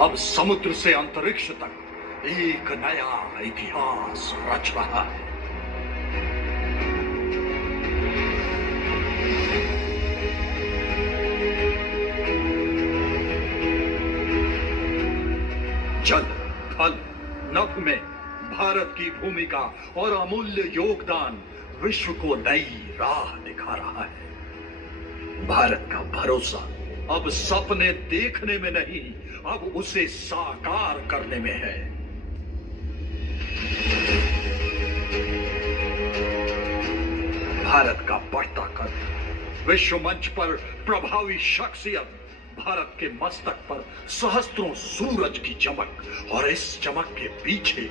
अब समुद्र से अंतरिक्ष तक एक नया इतिहास रच रहा है। जल, थल, नभ में भारत की भूमिका और अमूल्य योगदान विश्व को नई राह दिखा रहा है। भारत का भरोसा अब सपने देखने में नहीं, अब उसे साकार करने में है। भारत का बढ़ता कद, विश्व मंच पर प्रभावी शख्सियत, भारत के मस्तक पर सहस्त्रों सूरज की चमक और इस चमक के पीछे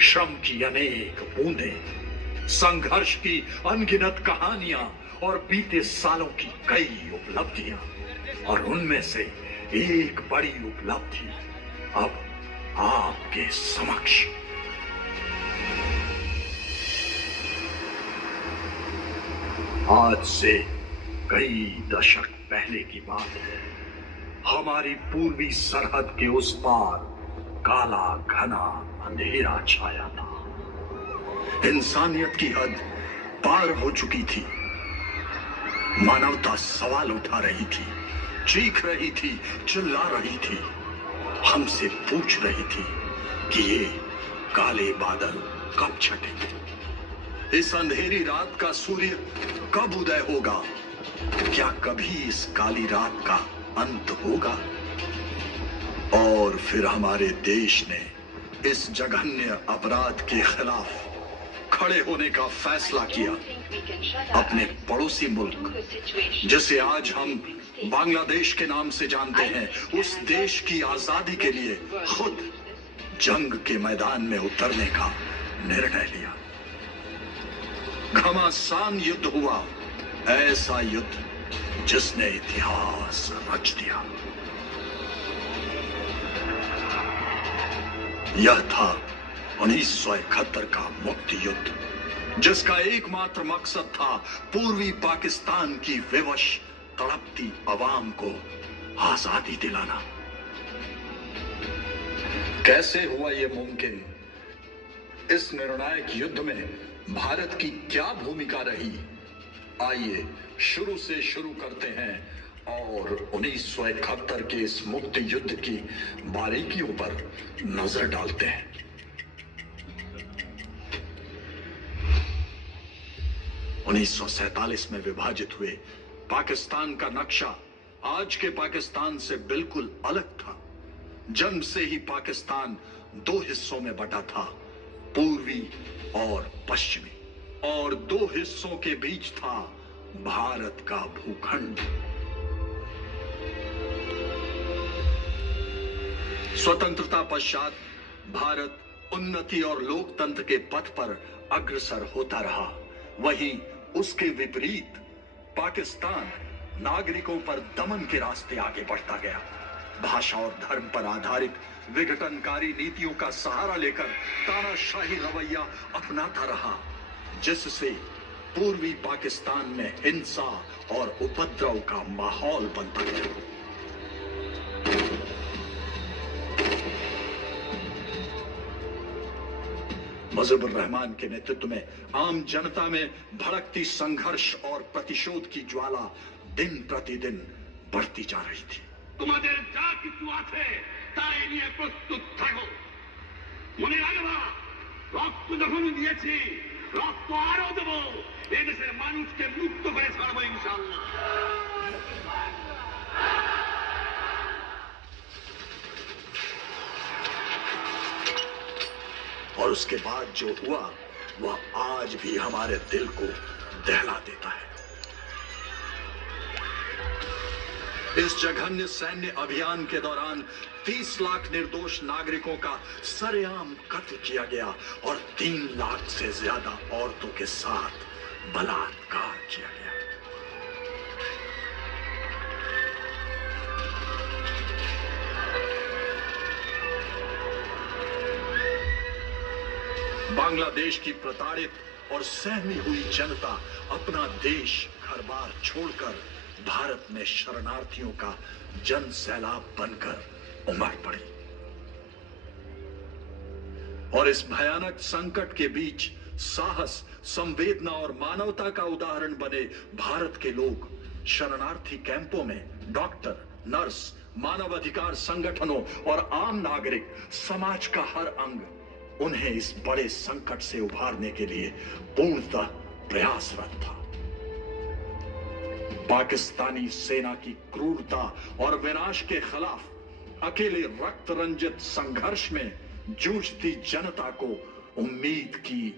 श्रम की अनेक बूंदें, संघर्ष की अनगिनत कहानियां और बीते सालों की कई उपलब्धियां, और उनमें से एक बड़ी उपलब्धि अब आपके समक्ष। आज से कई दशक पहले की बात है। हमारी पूर्वी सरहद के उस पार काला घना अंधेरा छाया था। इंसानियत की हद पार हो चुकी थी। मानवता सवाल उठा रही थी, चीख रही थी, चिल्ला रही थी, हमसे पूछ रही थी कि ये काले बादल कब छटेंगे, इस अंधेरी रात का सूर्य कब उदय होगा, क्या कभी इस काली रात का अंत होगा। और फिर हमारे देश ने इस जघन्य अपराध के खिलाफ खड़े होने का फैसला किया। अपने पड़ोसी मुल्क, जिसे आज हम बांग्लादेश के नाम से जानते हैं, उस देश की आजादी के लिए खुद जंग के मैदान में उतरने का निर्णय लिया। घमासान युद्ध हुआ, ऐसा युद्ध जिसने इतिहास रच दिया। यह था 1971 का मुक्ति युद्ध, जिसका एकमात्र मकसद था पूर्वी पाकिस्तान की विवश तड़पती अवाम को आजादी दिलाना। कैसे हुआ यह मुमकिन? इस निर्णायक युद्ध में भारत की क्या भूमिका रही? आइए शुरू से शुरू करते हैं और 1971 के इस मुक्ति युद्ध की बारीकियों पर नजर डालते हैं। 1947 में विभाजित हुए पाकिस्तान का नक्शा आज के पाकिस्तान से बिल्कुल अलग था। जन्म से ही पाकिस्तान दो हिस्सों में बटा था, पूर्वी और पश्चिमी, और दो हिस्सों के बीच था भारत का भूखंड। स्वतंत्रता पश्चात भारत उन्नति और लोकतंत्र के पथ पर अग्रसर होता रहा। वहीं उसके विपरीत पाकिस्तान नागरिकों पर दमन के रास्ते आगे बढ़ता गया। भाषा और धर्म पर आधारित विघटनकारी नीतियों का सहारा लेकर तानाशाही रवैया अपनाता रहा, जिससे पूर्वी पाकिस्तान में हिंसा और उपद्रव का माहौल बनता गया। मुजीबुर रहमान के नेतृत्व में आम जनता में भड़कती संघर्ष और प्रतिशोध की ज्वाला दिन प्रतिदिन बढ़ती जा रही थी। তোমাদের যা কিছু আছে তাই নিয়ে প্রস্তুত থাকো। মনে রাখবা, রক্ত যখন দিয়েছি, রক্ত আরো দেব। এই দেশের মানুষকে মুক্ত করে ছাড়বো ইনশাআল্লাহ। और उसके बाद जो हुआ वह आज भी हमारे दिल को दहला देता है। इस जघन्य सैन्य अभियान के दौरान 30 लाख निर्दोष नागरिकों का सरेआम कत्ल किया गया और 3 लाख से ज्यादा औरतों के साथ बलात्कार किया गया। बांग्लादेश की प्रताड़ित और सहमी हुई जनता अपना देश घर-बार छोड़कर भारत में शरणार्थियों का जन सैलाब बनकर उमड़ पड़ी। और इस भयानक संकट के बीच साहस, संवेदना और मानवता का उदाहरण बने भारत के लोग शरणार्थी कैंपों में डॉक्टर, नर्स, मानवाधिकार संगठनों और आम नागरिक, समाज का हर अंग उन्हें इस बड़े संकट से उभारने के लिए पूर्णतः प्रयासरत था। पाकिस्तानी सेना की क्रूरता और विनाश के खिलाफ अकेले रक्त रंजित संघर्ष में जूझती जनता को उम्मीद की